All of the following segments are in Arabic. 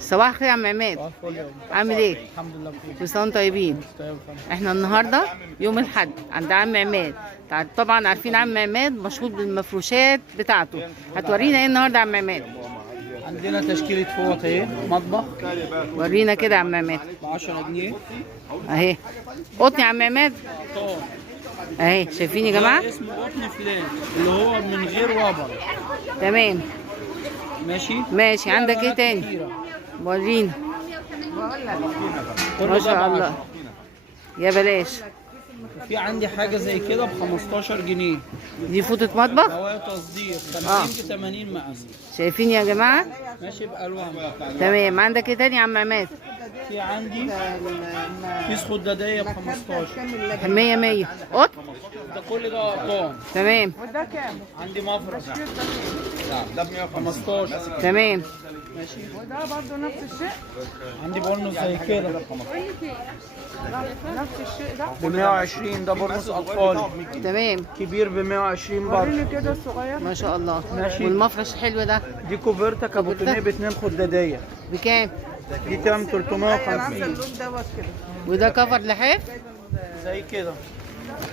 صباح الخير يا عم عماد. عامل ايه؟ الحمد لله بخير. كل سنه وانتم طيبين. احنا النهارده يوم الاحد عند عم عماد. طبعا عارفين عم عماد مشهور بالمفروشات بتاعته. هتورينا ايه النهارده يا عم عماد؟ عندنا تشكيلة فوط اهي، مطبخ ورينا كده يا عم عماد. ب 10 جنيه اهي قطن يا عم عماد طار. اهي، شايفين يا جماعه؟ ده اسمه قطن فلان اللي هو من غير وبر. تمام ماشي. عندك ايه تاني؟ كتيرة. ورينا. كل ما ده شاء ب الله 10. يا بلاش. في عندي حاجة زي كده ب 15 جنيه. دي فوطه مطبخ. هواية تصدير 50 ب 80 مقاس. شايفين يا جماعه؟ ماشي بألوان. تمام. عندك ايه تاني يا عم عماد؟ في عندي كيس خدادية ب 15. 100 قط. ده كل ده أقطان. تمام عندي مفرش ده ب 115. تمام ماشي. وده برضه نفس الشيء. عندي بورنوس زي كده نفس الشيء ده ب 120. ده بورنوس اطفالي تمام. كبير ب 120 برضه. وريني كده الصغير. ما شاء الله. ماشي. والمفرش حلو ده دي كوفرتا كابوتونيه ب2 خداديه. بكام؟ دي تعمل 350. اللون دوت كده. وده كفر لحاف. زي كده.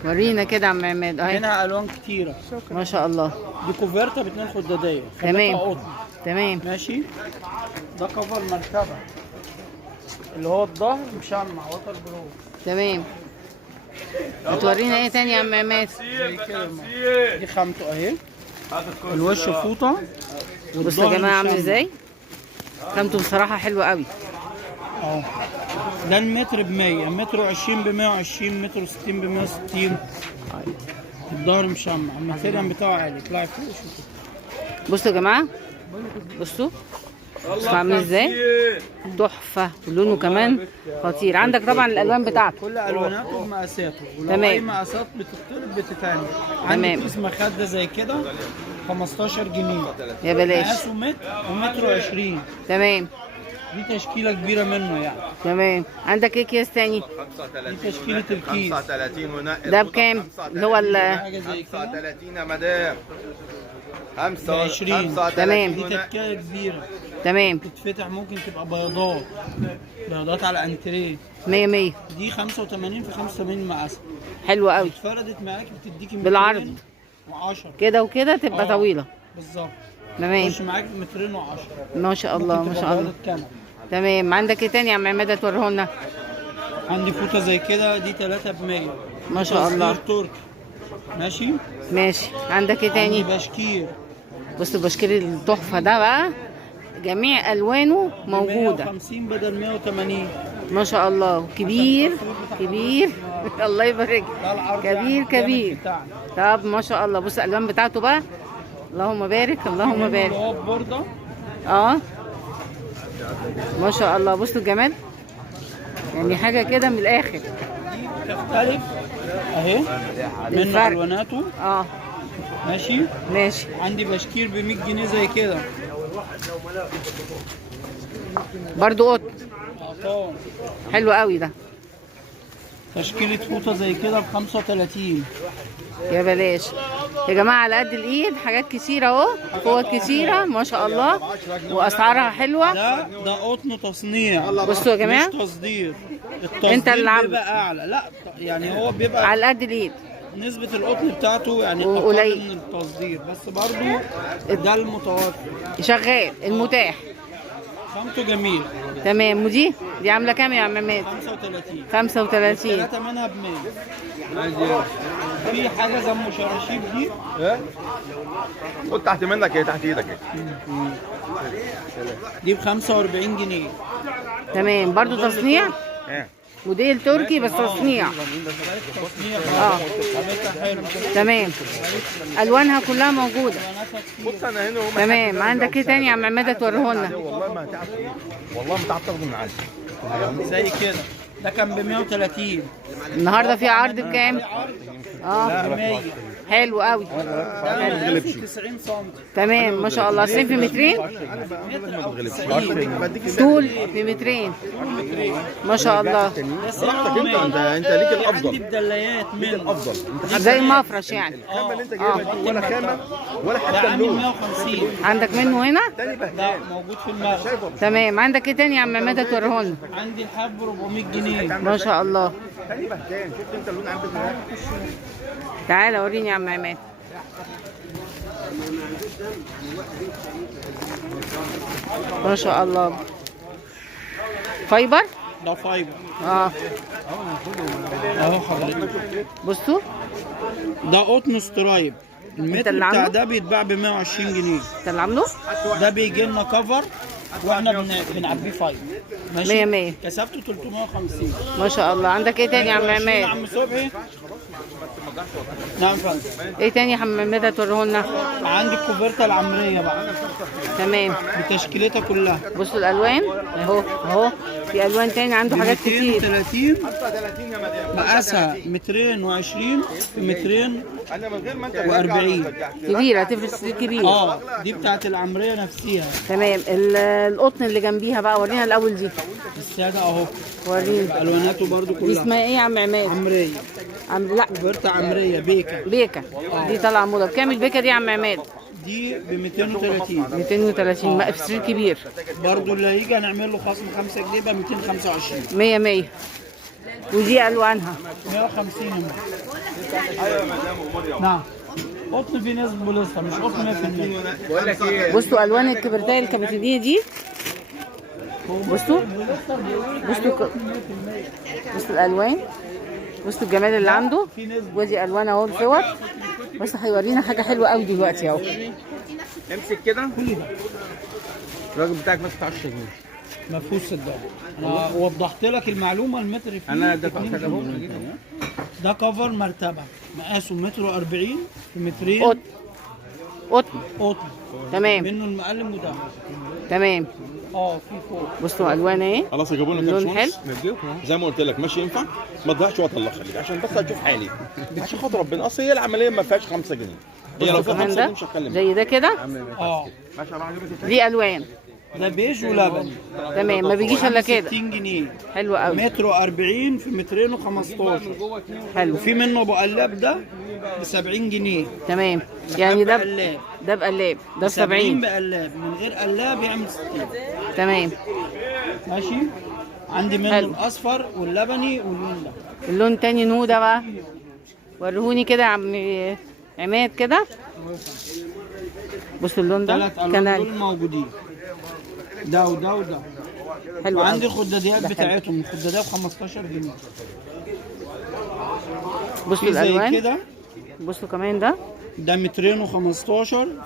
ورينا كده يا عم عماد اهي. منها الوان كتيره. ما شاء الله. دي كوفرتا ب2 خداديه. تمام. قطن. تمام ماشي. ده كفر مرتبه اللي هو الظهر مشمع وتر برو. تمام. هتورينا ايه تاني يا عم عماد؟ زي كده دي خامته اهي. الوش فوطه. بصوا يا جماعه عامل ازاي؟ خامته بصراحه حلوه قوي. اهو. ده المتر ب 100، متر و20 ب 120، متر و60 ب 160. الظهر مشمع، الماتيريال بتاعه عالي، اطلعي فوق شوفي. بصوا يا جماعه، بصوا عامل ازاي؟ تحفه. ولونه كمان خطير. عندك طبعا الالوان بتاعته. كل الواناته بمقاساته، ولو تمام. اي مقاسات بتطلب بتتعمل. عندي كيس مخده زي كده 15 جنيه. يا بلاش. مقاسه متر ومتر و20. تمام دي تشكيله كبيره منه يعني. تمام. عندك ايه كيس تاني؟ دي تشكيله الكيس. 35 ونقل. ده بكام؟ اللي هو حاجه زي كده 35 يا مدام. 20. تمام. دي تشكيله كبيره تمام. تتفتح، ممكن تبقى بياضات على انتريه. 100 دي 85 في 85 مقاس. حلوه قوي. اتفردت معاك بتديكي بالعرض. و10 كده وكده تبقى طويله. بالظبط. تمام. مش معاك بمترين و10. ما شاء الله ما شاء الله. تمام. عندك ايه تاني يا عم عماد توريه لنا؟ عندي فوطه زي كده دي 3 ب 100. ما شاء الله. تركي. ماشي. ماشي. عندك ايه عندي تاني؟ بشكير. بص البشكير التحفه ده بقى، جميع الوانه موجوده. 150 بدل 180. ما شاء الله. كبير كبير الله يبارك. ده العرض كبير يعني كبير. بتاعنا. طب ما شاء الله. بص الالوان بتاعته بقى، اللهم بارك اللهم اللي بارك. هو بورده. اه ما شاء الله. بصوا الجمال، يعني حاجه كده من الاخر. دي تختلف اهي من الفرق. الواناته. اه ماشي. ماشي. عندي بشكير ب 100 جنيه زي كده. برضو قط اعطاه. حلو قوي ده. تشكيله فوطه زي كده ب 35. يا بلاش يا جماعه، على قد الايد حاجات كتيره اهو، فوط كتيره ما شاء الله، واسعارها حلوه. ده قطن تصنيع. بصوا يا جماعه، مش تصدير. التصدير انت اللي عامله. بيبقى اعلى. لا يعني هو بيبقى على قد الايد نسبة القطن بتاعته يعني قليل. اقل من التصدير، بس برضو ده المتوفر. شغال المتاح. خامته جميل. تمام. ودي عامله كام يا عم عماد؟ 35. 35. 3 منها ب 100. في حاجة زي ام شراشيب دي. ايه؟ خد تحت منك ايه، تحت ايدك ايه. دي ب 45 جنيه. تمام. برضو تصنيع. ايه؟ موديل تركي بس تصنيع. تصنيع. خامتها حلو. تمام. الوانها كلها موجوده. بص انا هنا وهم. تمام. عندك ايه تاني يا عم عماد توريه لنا؟ والله ما هتعرف ايه، والله ما هتعرف تاخده من عندي. زي كده. ده كان ب 130. النهارده في عرض بكام؟ ب اه 100. حلو قوي. ده مقاسه 90 سم. تمام ما شاء الله. سين في مترين، طول في مترين ما شاء الله. براحتك انت ليك الافضل. عندي بدلايات ليك منه الافضل. انت زي مفرش يعني. الخامه اللي انت جايبها دي ولا خامه ولا ده حتى عامل اللون. 150. عندك منه هنا؟ ده موجود في المخزن. تمام. عندك ايه تاني يا عم عماد توريه لنا؟ عندي الحب 400 جنيه. ما شاء الله. تاني بهتان. شفت انت اللون عامل ازاي؟ تعالى وريني يا عم عماد. ما شاء الله. فايبر؟ ده فايبر اه اهو حضرتك. بصوا ده قطن سترايب. المتر اللي بتاع عامله؟ ده بيتباع ب 120 جنيه. انت اللي عامله؟ ده بيجي لنا كفر واحنا بنعبيه فايبر. ماشي. 100 100. كثافته 350. ما شاء الله. عندك ايه تاني يا عم 20 يا عماد؟ عم صبحي. نعم فندم. ايه تاني يا عم عماد توريه لنا؟ عندي الكوفرتا العمريه بقى تمام. بتشكيلتها كلها. بصوا الالوان اهو اهو. في الوان تاني عنده حاجات كتير. 230 مقاسها 220 في 240. انا من غير ما انت كبيره تفرس كبير. دي بتاعت العمريه نفسها. تمام. القطن اللي جنبيها بقى ورينا الاول دي. الساده اهو. ورينا الواناته برضو دي كلها. اسمها ايه يا عم عماد؟ عمريه. لا كوفرتا عمريه بيكا. بيكا. دي طالعه موضه. بكام البيكا دي يا عم عماد؟ دي ب 230. 230. مقفل كبير. برضو اللي هيجي هنعمل له خصم 5 جنيه ب 225. 100 100. ودي الوانها 150 هنا. نعم. قطن فيه نسبة بوليستر مش قطن 100%. بقول لك ايه؟ بصوا الوان الكبرتايه الكابوتينيه دي. بصوا بصوا بصوا الالوان. بصوا الجمال اللي عنده. ودي الوان اهو الصور. بس هيورينا حاجه حلوه قوي دلوقتي اهو. امسك كده. الراجل بتاعك بس 10 جنيه. ما فيهوش صدق. انا وضحت لك المعلومه. المتر فيه انا دفعت 2 اهو. جنيه. ده كفر مرتبه مقاسه 140 في مترين. قطن قطن. قطن. تمام منه المقلم وده. تمام. في فوق. بصوا الوان اهي. خلاص يا جابونا اللون حلو. زي ما قلت لك ماشي ينفع ما تضيعش وقت. الله يخليك عشان بس هتشوف حالي عشان خاطر ربنا. اصل هي العمليه ما فيهاش 5 جنيه. هي لو فيها كمان 5 ده جنيه مش هتكلم. زي ده كده. ماشي يا راجل. دي الوان. ده بيج ولبني. تمام ما بيجيش الا كده. 60 جنيه. حلو قوي. متر 40 في مترين و15. حلو. وفي منه ابو قلاب ده ب 70 جنيه. تمام. يعني ده بقلاب. ده بقلاب ده ب 70 70. بقلاب. من غير قلاب يعمل 60. تمام. ماشي. عندي منه حلو. الاصفر واللبني واللون ده. اللون تاني نوده بقى. وريهوني كده يا عم عماد كده. بصوا اللون ده 3 الوان كناري. دول موجودين. ده وده وده. حلو وعندي قوي. الخداديات ده حلو. بتاعتهم. الخداديه ب 15 جنيه. بصوا في زي الالوان. كده. بصوا كمان ده. ده مترين و15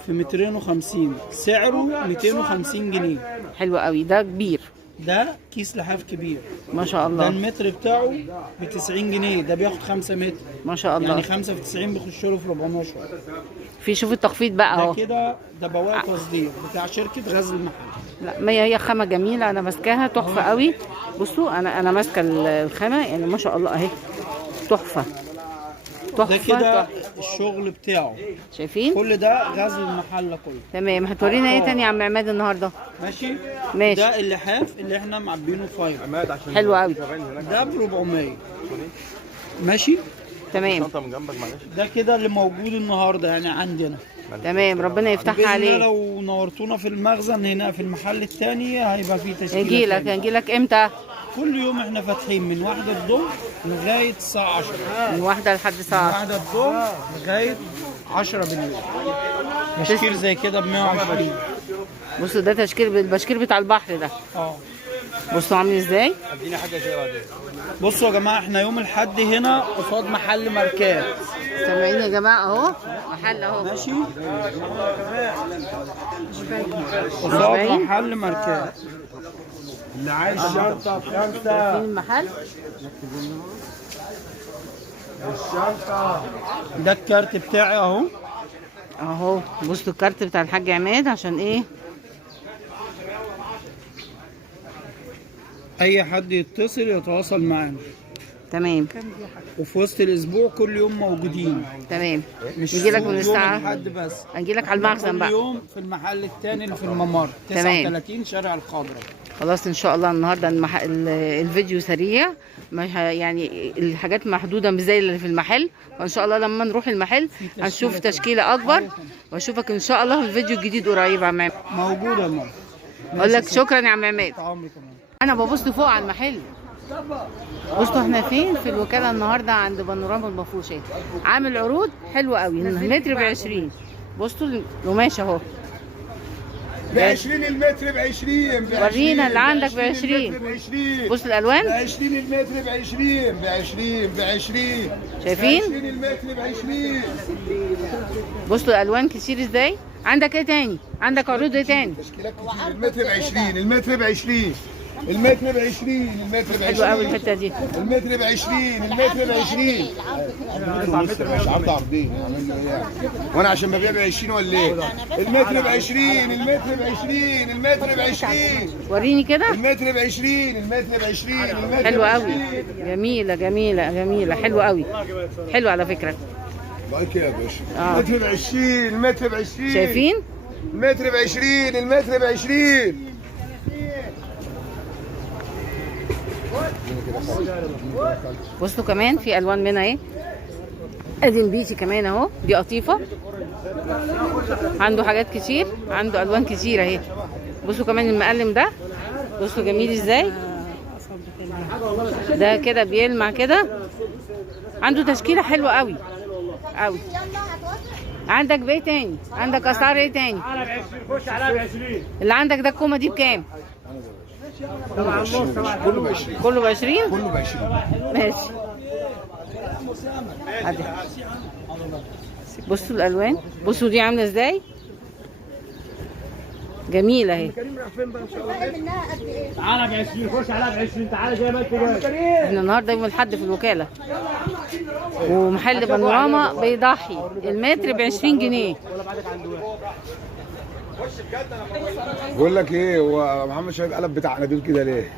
في مترين و50. سعره 250 جنيه. حلو قوي. ده كبير ده كيس لحاف كبير. ما شاء ده الله. المتر بتاعه ب 90 جنيه. ده بياخد 5 متر. ما شاء الله. يعني 5 في 90 بيخش له في 400 شويه. في شوف التخفيض بقى ده اهو. كده ده بواقي تصدير بتاع شركه غزل المحل. لا ما هي خامه جميله. انا ماسكاها تحفه قوي. بصوا انا ماسكه الخامه يعني ما شاء الله اهي. تحفه ده تحفه كده تحفة. الشغل بتاعه. شايفين؟ كل ده غزل المحل كله. تمام. هتورينا ايه تاني يا عم عماد النهارده؟ ماشي. ماشي. ده اللحاف اللي احنا معبينه فايبر. عماد عشان حلو قوي. ده ب 400. ماشي. تمام شنطه من جنبك معلش. ده كده اللي موجود النهارده يعني عندنا. تمام. ربنا يفتحها بإذن الله عليك. لو نورتونا في المخزن هنا في المحل التاني هيبقى فيه تشكيله. هنجيلك امتى؟ كل يوم احنا فاتحين من 1 الظهر لغايه الساعه 10. من 1 لحد من ساعه. 1 الظهر لغايه 10 بالليل. تشكيل زي كده ب 120. بصوا ده تشكيل البشكير بتاع البحر ده. اه. بصوا عامل ازاي. اديني حاجه كده بعدين. بصوا يا جماعه احنا يوم الاحد هنا قصاد محل ماركات. سامعين يا جماعه اهو. محل اهو. ماشي. قصاد سامعين؟ محل ماركات. اللي عايز شنطه بخمسه. فين المحل؟ الشنطه. ده الكارت بتاعي اهو. اهو. بصوا الكارت بتاع الحاج عماد عشان ايه. اي حد يتصل يتواصل معانا. تمام وفي وسط الاسبوع كل يوم موجودين. تمام. مش نجي لك من يوم الساعه، الأحد بس. هنجي لك على المخزن كل بقى. يوم في المحل الثاني اللي في الممر تمام. 39 شارع الخضراء. خلاص ان شاء الله النهارده الفيديو سريع، مش يعني الحاجات محدوده مش زي اللي في المحل، فان شاء الله لما نروح المحل هنشوف تشكيله اكبر، واشوفك ان شاء الله في الفيديو الجديد قريب يا عم عماد. موجوده يا ماما. اقول لك شكرا يا عم عماد. عمري كمان. انا ببص فوق على المحل. بصوا احنا فين في الوكاله النهارده عند بانوراما المفروشات، عامل عروض حلوه قوي، المتر ب20. بصوا القماش اهو ب 20 المتر ب 20. ورينا اللي عندك ب 20. بص الالوان ب 20 المتر ب 20 ب 20 ب 20. شايفين؟ 20 المتر ب 20. بصوا الالوان كتير ازاي. عندك ايه تاني؟ عندك عروض ايه تاني؟ تشكيلات كتير. المتر ب 20 المتر ب 20 المتر ب 20 المتر ب 20. حلوه قوي الحته دي. المتر ب 20 المتر ب 20. مش عرض عرضين وانا عشان ببيع ب 20 ولا ايه؟ المتر ب 20 المتر ب 20 المتر ب 20. وريني كده. المتر ب 20 المتر ب 20 المتر حلوه ب قوي، 20. جميله جميله جميله، حلوه قوي، حلوه على فكره. بقى كده يا باشا. المتر ب 20 المتر ب 20. شايفين؟ المتر ب 20 المتر ب 20. بصوا كمان في الوان منها ايه، ادي البيتي كمان اهو، دي قطيفه، عنده حاجات كتير، عنده الوان كتير اهي. بصوا كمان المقلم ده، بصوا جميل ازاي، ده كده بيلمع كده، عنده تشكيله حلوه قوي قوي. عندك بايه تاني؟ عندك اسعار ايه تاني؟ اللي عندك ده الكومه دي بكام؟ كله ب 20 كله ب 20؟ كله ب 20. ماشي. عادي. بصوا الالوان، بصوا دي عامله ازاي، جميله اهي. تعالى ب 20 خش عليها ب 20 تعالى زي ما انت جاي. احنا النهارده يوم الاحد في الوكاله، ومحل بانوراما بيضحي المتر ب 20 جنيه. بقول لك ايه، هو محمد شاهد قلب بتاع انابيب كده ليه؟